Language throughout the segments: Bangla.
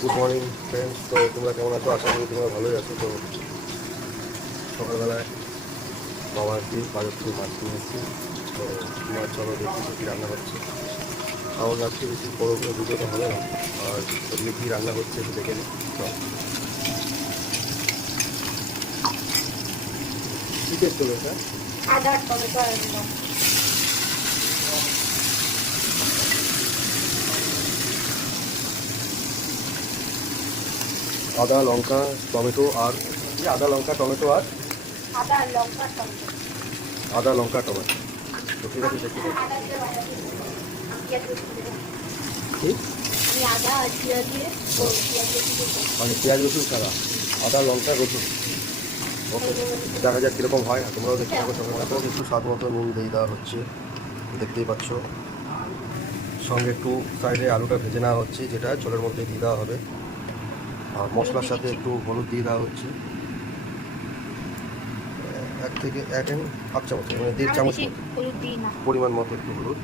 গুড মর্নিং ফ্রেন্ডস তো তোমরা কেমন আছো? আশা করি তোমরা ভালোই আছো। তো সকালবেলায় বাবার দিন বাজার থেকে মাছ এসেছি তো মাছ চলো দেখি কী রান্না হচ্ছে। আমার আজকে বেশি বড়ো করে ভিডিওটা হবে না। আর ওদিকে কী রান্না হচ্ছে একটু দেখে নিই কী টেস্ট হবে এটা? আদা লঙ্কা টমেটো আর আদা লঙ্কা টমেটো আর আদা লঙ্কা টমেটো। তো ঠিক আছে দেখি। মানে পেঁয়াজ রসুন ছাড়া। আদা লঙ্কা রসুন। ওকে দেখা যাক কীরকম হয়। তোমরাও দেখতে থাকো সঙ্গে থাকো। একটু স্বাদ মতো নুন দিয়ে দেওয়া হচ্ছে। দেখতেই পাচ্ছ। সঙ্গে একটু সাইডে আলুটা ভেজে নেওয়া হচ্ছে যেটা ঝোলের মধ্যে দিয়ে দেওয়া হবে। আর মশলার সাথে একটু হলুদ দিয়ে দেওয়া হচ্ছে। এক থেকে এক হাফ চামচ মানে দেড় চামচ পরিমাণ মতো একটু হলুদ।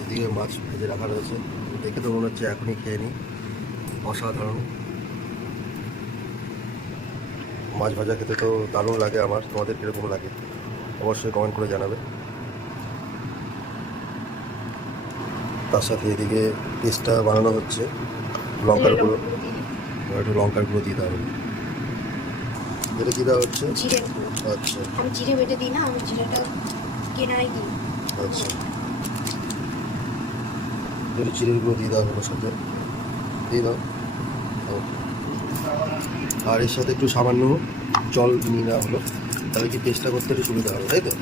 এদিকে মাছ ভেজে রাখা রয়েছে। দেখে তো মনে হচ্ছে এখনই খেয়ে নিই। অসাধারণ। মাছ ভাজা খেতে তো দারুণ লাগে আমার তোমাদের কীরকম লাগে? অবশ্যই কমেন্ট করে জানাবে। তার সাথে এদিকে পেস্টটা বানানো হচ্ছে। লঙ্কার গুঁড়ো একটু লঙ্কার গুঁড়ো দিয়ে দেওয়া হবে এটা কী দেওয়া হচ্ছে। আচ্ছা। আমি জিরে বেটে দিই না আমি জিরেটা কেনাই দিই। আচ্ছা। একটু চিড়ের গুঁড়ো দিয়ে দেওয়া হলো সাথে। দিয়ে দাও। আর এর সাথে একটু সামান্য জল নিয়ে নেওয়া হলো। তাহলে কি পেস্টটা করতে একটু সুবিধা হবে তাই তো?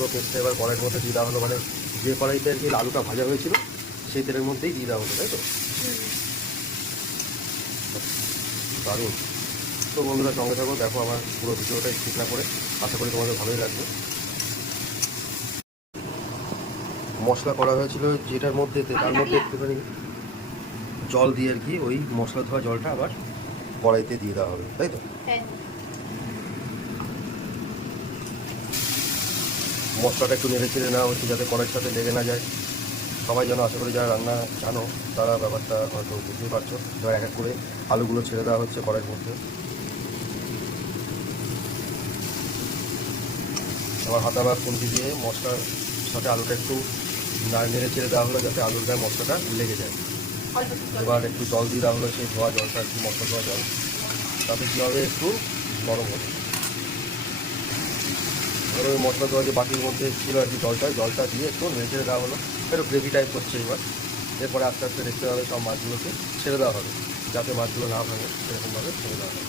পুরো পেস্টটা এবার কড়াইয়ের মধ্যে দিয়ে দেওয়া হলো। মানে যে কড়াইতে আর কি আলুটা ভাজা হয়েছিল, সেই তেলের মধ্যেই দিয়ে দেওয়া হলো, তাই তো? দারুণ। তো বন্ধুরা, সঙ্গে থাকো, দেখো আমার পুরো ভিডিওটা ঠিক না করে। আশা করি তোমাদের ভালোই লাগবে। মশলা করা হয়েছিল যেটার মধ্যে তার মধ্যে একটুখানি জল দিয়ে আর কি ওই মশলা ধোয়া জলটা আবার কড়াইতে দিয়ে দেওয়া হবে, তাই তো? মশলাটা একটু নেড়ে চেড়ে নেওয়া হচ্ছে যাতে কড়াইয়ের সাথে লেগে না যায়। সবাই যেন আশা করি যারা রান্না জানো, তারা ব্যাপারটা হয়তো বুঝতেই পারছ। এবার এক এক করে আলুগুলো ছেড়ে দেওয়া হচ্ছে কড়াইয়ের মধ্যে। আবার হাতা বা খুন্তি দিয়ে মশলার সাথে আলুটা একটু নেড়ে ছেড়ে দেওয়া হলো যাতে আলুর গায়ে মশলাটা লেগে যায়। এবার একটু জল দিয়ে দেওয়া হলো সেই ধোয়া জলটা, একটু মশলা ধোয়া জল। তাতে কী হবে? একটু নরম হবে। আর ওই মশলা ধোয়া যে বাটির মধ্যে ছিল আর কি জলটা জলটা দিয়ে একটু নেড়ে দেওয়া হলো। একটু গ্রেভি টাইপ করছে এবার। এরপরে আস্তে আস্তে দেখতে হবে সব মাছগুলোকে ছেড়ে দেওয়া হবে যাতে মাছগুলো না ভাঙে সেরকমভাবে ছেড়ে দেওয়া হবে।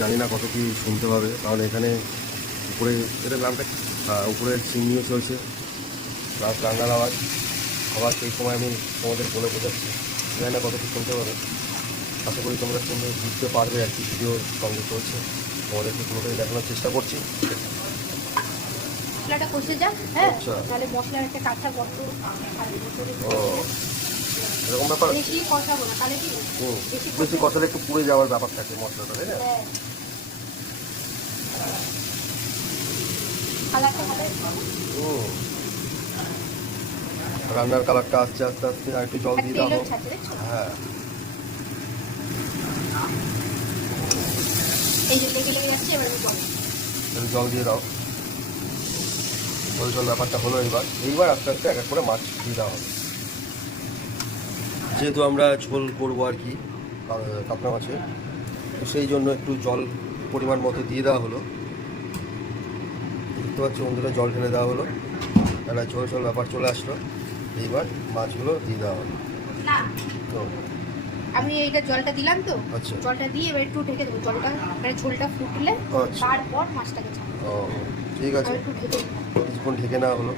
জানি না কত কি শুনতে হবে কারণ এখানে উপরে এটার নামটা? হ্যাঁ, উপরে চিমনিও চলছে। প্লাস রান্নার আওয়াজ। আবার সেই সময় আমি তোমাদের বলে বোঝাচ্ছি। জানি না কত কি শুনতে পাবে। আশা করি তোমরা শুনে বুঝতে পারবে আর কি ভিডিও সঙ্গে চলছে। তোমাদেরকে পুরোটাই দেখানোর চেষ্টা করছি। মশলাটা কষে যাক হ্যাঁ? আচ্ছা। তাহলে মশলার একটা কাঁচা গন্ধ থাকবে। এরকম ব্যাপার? বেশি কষাবো না তাহলে কি? হুম বেশি বেশি কষালে একটু পুড়ে যাওয়ার ব্যাপার থাকে মশলাটা তাই না? হ্যাঁ। রান্নার কালারটা আস্তে আস্তে আস্তে আর একটু জল দিয়ে দাও। হ্যাঁ। এই যে লেগে লেগে যাচ্ছে এবার আমি বলো একটু জল দিয়ে দাও। ওই জল ব্যাপারটা হলো এইবার। এইবার আস্তে আস্তে এক এক করে মাছ দিয়ে দেওয়া হবে। যেহেতু আমরা ঝোল করব আর কি কা- কাতলা মাছে তো সেই জন্য একটু জল পরিমাণ মতো দিয়ে দেওয়া হলো। দেখতে পাচ্ছি বন্ধুরা জল ঢেলে দেওয়া হলো। একটা ঝোল ঝোল ব্যাপার চলে আসলো। এইবার মাছগুলো দিয়ে দেওয়া হলো। তো আমি এইটা জলটা দিলাম তো। আচ্ছা। জলটা দিয়ে এবার একটু ঢেকে দেবো। জলটা মানে ঝোলটা ফুটলে আচ্ছা। তারপর মাছটাকে ছাড়বো। ও ঠিক আছে। একটু ঢেকে। কিছুক্ষণ ঢেকে নেওয়া হলো।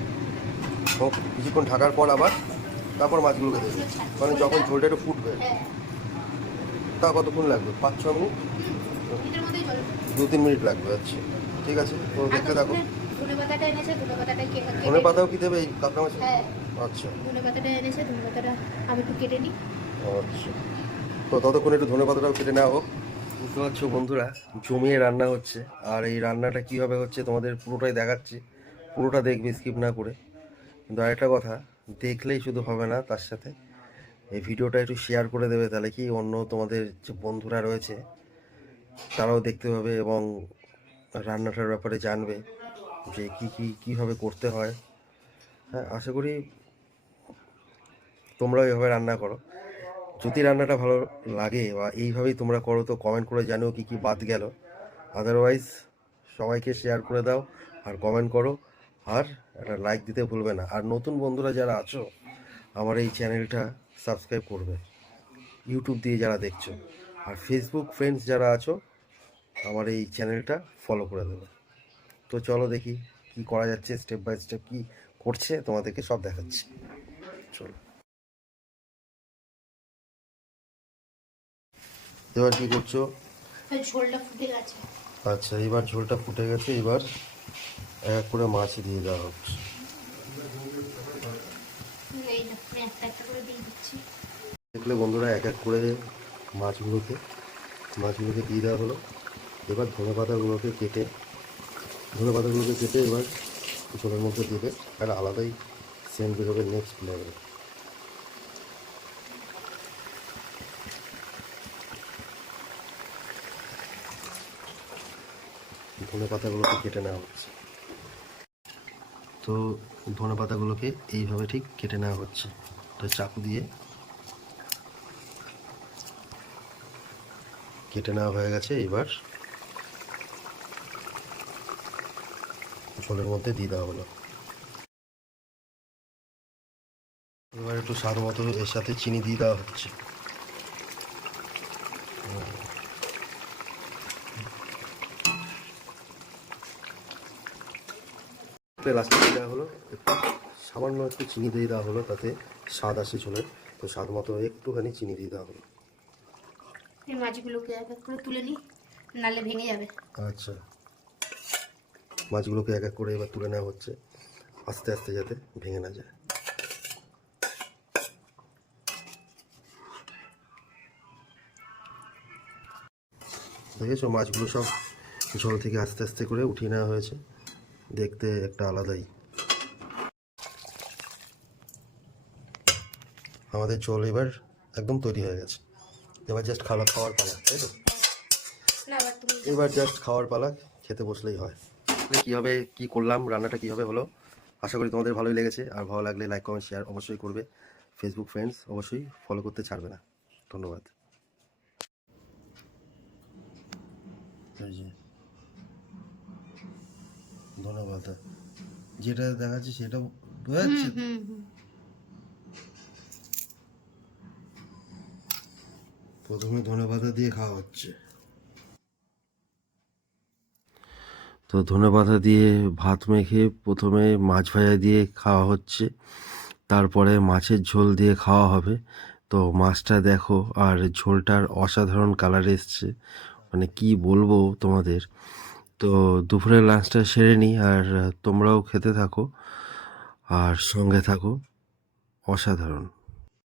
হোক কিছুক্ষণ ঢাকার পর আবার তারপর মাছগুলোকে দেবে মানে যখন ঝোলটা একটু ফুটবে তা কতক্ষণ লাগবে? পাঁচ ছ মিনিট? দু তিন মিনিট লাগবে আচ্ছা। ঠিক আছে তো দেখতে থাকো। ধনে পাতাও কি দেবে এই কাতলা মাছে হ্যাঁ। আচ্ছা। ধনে পাতাটা এনেছে ধনে পাতাটা আমি একটু কেটে নিই। আচ্ছা। তো ততক্ষণ একটু ধনে পাতাটাও কেটে নেওয়া হোক। বুঝতে পারছ বন্ধুরা জমিয়ে রান্না হচ্ছে। আর এই রান্নাটা কীভাবে হচ্ছে তোমাদের পুরোটাই দেখাচ্ছি। পুরোটা দেখবে স্কিপ না করে। কিন্তু আরেকটা কথা, দেখলেই শুধু হবে না তার সাথে। এই ভিডিওটা একটু শেয়ার করে দেবে, তাহলে কি অন্য তোমাদের যে বন্ধুরা রয়েছে, তারাও দেখতে পাবে এবং রান্নাটার ব্যাপারে জানবে যে কী কী কীভাবে করতে হয়। হ্যাঁ আশা করি তোমরাও এইভাবে রান্না করো। যদি রান্নাটা ভালো লাগে বা এইভাবেই তোমরা করো, তো কমেন্ট করে জানিও কী কী বাদ গেল। আদারওয়াইজ সবাইকে শেয়ার করে দাও আর কমেন্ট করো। আর একটা লাইক দিতে ভুলবে না। আর নতুন বন্ধুরা যারা আছো আমার এই চ্যানেলটা সাবস্ক্রাইব করবে। ইউটিউব দিয়ে যারা দেখছ আর ফেসবুক ফ্রেন্ডস যারা আছো আমার এই চ্যানেলটা ফলো করে দেবে। তো চলো দেখি কি করা যাচ্ছে স্টেপ বাই স্টেপ কি করছে তোমাদেরকে সব দেখাচ্ছি। চলো। এবার কি করছ? ঝোলটা ফুটে গেছে। আচ্ছা এবার ঝোলটা ফুটে গেছে এবার এক এক করে মাছ দিয়ে দেওয়া হচ্ছে। দেখলে বন্ধুরা এক এক করে মাছগুলোকে মাছগুলোকে দিয়ে দেওয়া হলো। এবার ধনে পাতাগুলোকে কেটে ধনে পাতাগুলোকে কেটে এবার ঝোলের মধ্যে দেবে। আর আলাদাই সেন্ট বেরোবে নেক্সট লেভেল ধনে পাতাগুলোকে কেটে নেওয়া হচ্ছে। তো ধনে পাতাগুলোকে এইভাবে ঠিক কেটে নেওয়া হচ্ছে। তো চাকু দিয়ে কেটে নেওয়া হয়ে গেছে। এবার ঝোলের মধ্যে দিয়ে দেওয়া হলো। এবার একটু স্বাদ মতো এর সাথে চিনি দিয়ে দেওয়া হচ্ছে। লাস্টে দিয়ে দেওয়া হলো? একটু সামান্য একটু চিনি দিয়ে দেওয়া হলো তাতে স্বাদ আসে ঝোলের তো স্বাদ মতো একটুখানি চিনি দিয়ে দেওয়া হলো। এই মাছগুলোকে এক এক করে তুলে নিই নালে ভেঙে যাবে। আচ্ছা। মাছগুলোকে এক এক করে এবার তুলে নেওয়া হচ্ছে আস্তে আস্তে যাতে ভেঙে না যায়। দেখেছ মাছগুলো সব ঝোল থেকে আস্তে আস্তে করে উঠিয়ে নেওয়া হয়েছে। দেখতে একটা আলাদাই। আমাদের ঝোল এবার একদম তৈরি হয়ে গেছে। এবার জাস্ট খাওয়া খাওয়ার পালা তাই তো? এবার জাস্ট খাওয়ার পালা খেতে বসলেই হয়। কীভাবে কী করলাম রান্নাটা কীভাবে হলো আশা করি তোমাদের ভালোই লেগেছে। আর ভালো লাগলে লাইক কমেন্ট শেয়ার অবশ্যই করবে। ফেসবুক ফ্রেন্ডস অবশ্যই ফলো করতে ছাড়বে না। ধন্যবাদ। যে ধন্যবাদ। যেটা দেখাচ্ছে সেটা বোঝা যাচ্ছে তো? হুম হুম। প্রথমে ধনেপাতা দিয়ে খাওয়া হচ্ছে। তো ধনেপাতা দিয়ে ভাত মেখে প্রথমে মাছ ভাজা দিয়ে খাওয়া হচ্ছে। তারপরে মাছের ঝোল দিয়ে খাওয়া হবে। তো মাছটা দেখো আর ঝোলটার অসাধারণ কালার এসছে। মানে কি বলব তোমাদের? তো দুপুরের লাঞ্চটা সেরে নিই আর তোমরাও খেতে থাকো আর সঙ্গে থাকো। অসাধারণ।